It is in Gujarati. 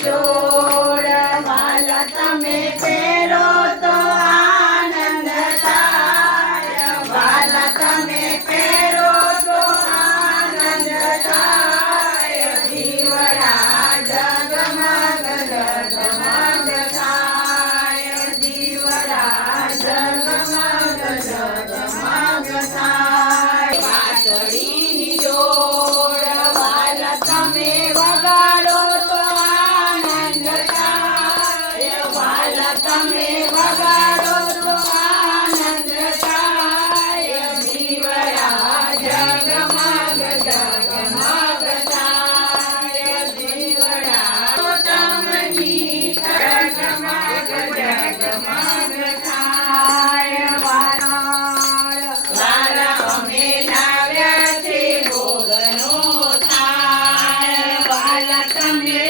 જોડ વાલા તમે પહેરો તો આનંદ થાય, વાલા તમે પહેરો તો આનંદ થાય, દીવડા જગમગ જગમગ થાય, દીવડા જગમગ જગમગ થાય. વાસળીની જોડ વાલા તમે વગાડો તમે વગાડો તો આનંદ થાય, દીવડા જગમગ જગમગ થાય, દીવડા તમની જગમગ જગમગ થાય. વાલા અમે લાવ્યા છે ભોગનો થાય, વાલા તમે